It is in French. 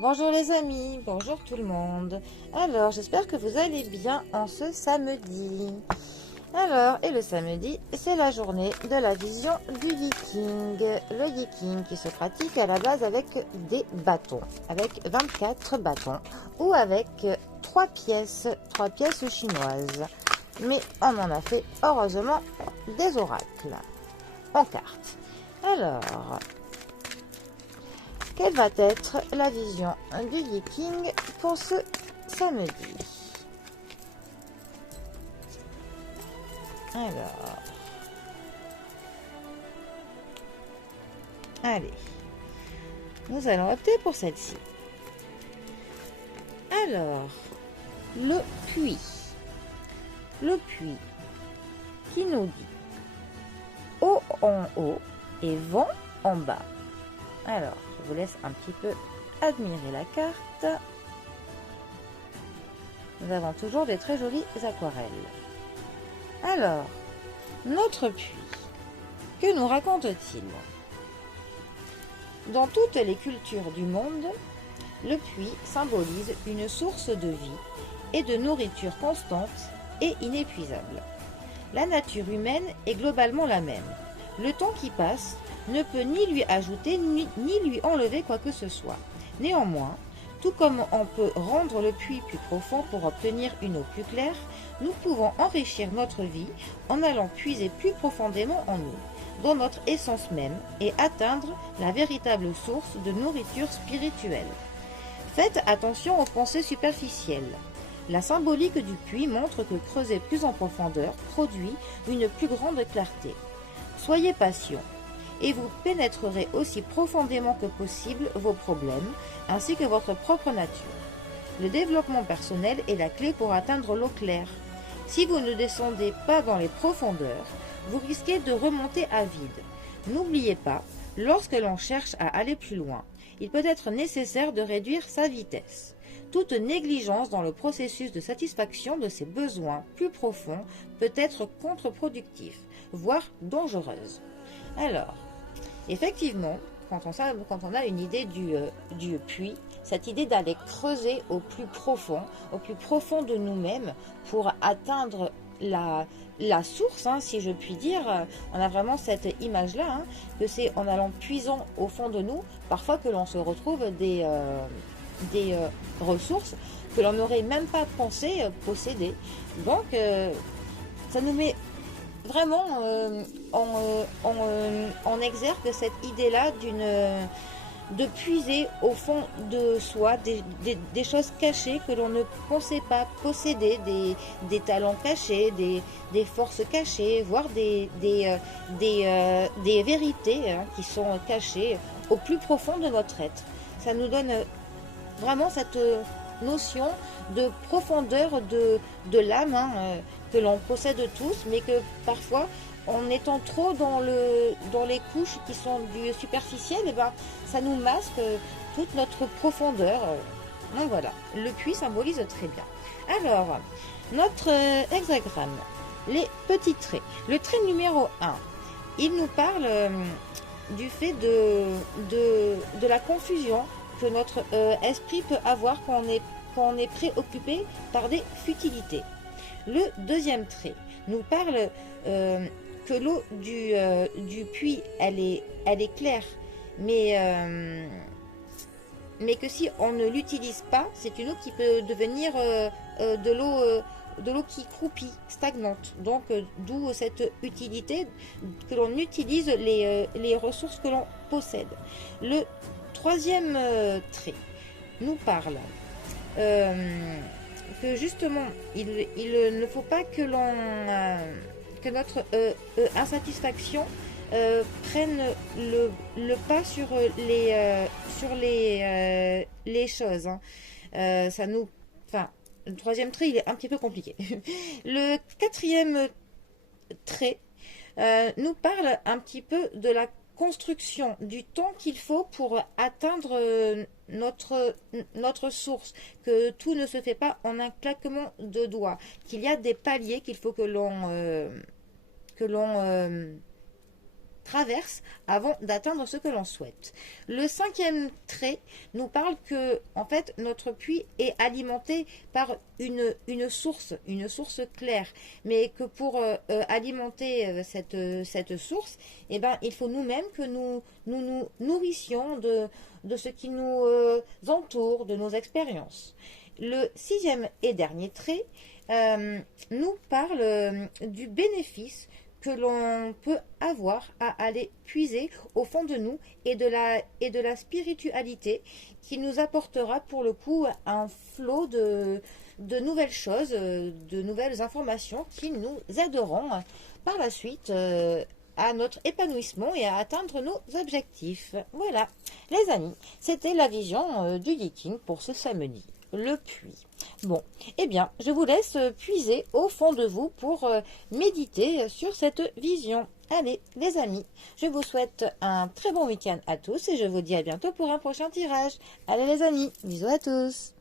Bonjour les amis, bonjour tout le monde. Alors, j'espère que vous allez bien en ce samedi. Alors, et le samedi, c'est la journée de la vision du Viking. Le Viking qui se pratique à la base avec des bâtons, avec 24 bâtons, ou avec 3 pièces chinoises. Mais on en a fait heureusement des oracles en cartes. Alors, quelle va être la vision du Viking pour ce samedi? Alors, allez, nous allons opter pour celle-ci. Alors, le puits. Le puits qui nous dit eau en haut et vent en bas. Alors, je vous laisse un petit peu admirer la carte. Nous avons toujours des très jolies aquarelles. Alors, notre puits, que nous raconte-t-il? Dans toutes les cultures du monde, le puits symbolise une source de vie et de nourriture constante et inépuisable. La nature humaine est globalement la même. Le temps qui passe ne peut ni lui ajouter ni lui enlever quoi que ce soit. Néanmoins, tout comme on peut rendre le puits plus profond pour obtenir une eau plus claire, nous pouvons enrichir notre vie en allant puiser plus profondément en nous, dans notre essence même, et atteindre la véritable source de nourriture spirituelle. Faites attention aux pensées superficielles. La symbolique du puits montre que creuser plus en profondeur produit une plus grande clarté. Soyez patient, et vous pénétrerez aussi profondément que possible vos problèmes, ainsi que votre propre nature. Le développement personnel est la clé pour atteindre l'eau claire. Si vous ne descendez pas dans les profondeurs, vous risquez de remonter à vide. N'oubliez pas, lorsque l'on cherche à aller plus loin, il peut être nécessaire de réduire sa vitesse. Toute négligence dans le processus de satisfaction de ses besoins plus profonds peut être contre-productive, voire dangereuse. Alors, effectivement, quand on a une idée du puits, cette idée d'aller creuser au plus profond de nous-mêmes pour atteindre la source, hein, si je puis dire, on a vraiment cette image-là, hein, que c'est en allant puisant au fond de nous, parfois que l'on se retrouve des ressources que l'on n'aurait même pas pensé posséder. Donc, ça nous met vraiment en exergue cette idée-là de puiser au fond de soi des choses cachées que l'on ne pensait pas posséder, des talents cachés, des forces cachées, voire des vérités, hein, qui sont cachées au plus profond de notre être. Ça nous donne vraiment cette notion de profondeur de l'âme, hein, que l'on possède tous, mais que parfois, en étant trop dans les couches qui sont du superficiel, et ben, ça nous masque toute notre profondeur. Donc voilà, le puits symbolise très bien. Alors, notre hexagramme, les petits traits. Le trait numéro 1, il nous parle du fait de la confusion que notre esprit peut avoir quand on est préoccupé par des futilités. Le deuxième trait nous parle que l'eau du puits, elle est claire, mais que si on ne l'utilise pas, c'est une eau qui peut devenir de l'eau qui croupit, stagnante. Donc, d'où cette utilité que l'on utilise les ressources que l'on possède. Le troisième trait nous parle que justement, il ne faut pas que que notre insatisfaction prenne le pas sur les choses, hein. Ça nous, enfin, le troisième trait, il est un petit peu compliqué. Le quatrième trait nous parle un petit peu de la construction, du temps qu'il faut pour atteindre notre source, que tout ne se fait pas en un claquement de doigts, qu'il y a des paliers qu'il faut que l'on traverse avant d'atteindre ce que l'on souhaite. Le 5e trait nous parle que, en fait, notre puits est alimenté par une source claire, mais que pour alimenter cette source, eh ben, il faut nous-mêmes que nous nourrissions de ce qui nous entoure, de nos expériences. Le 6e et dernier trait nous parle du bénéfice que l'on peut avoir à aller puiser au fond de nous et de la spiritualité qui nous apportera pour le coup un flot de nouvelles choses, de nouvelles informations qui nous aideront par la suite à notre épanouissement et à atteindre nos objectifs. Voilà, les amis, c'était la vision du Yiking pour ce samedi. Le puits. Bon, eh bien, je vous laisse puiser au fond de vous pour méditer sur cette vision. Allez, les amis, je vous souhaite un très bon week-end à tous et je vous dis à bientôt pour un prochain tirage. Allez les amis, bisous à tous.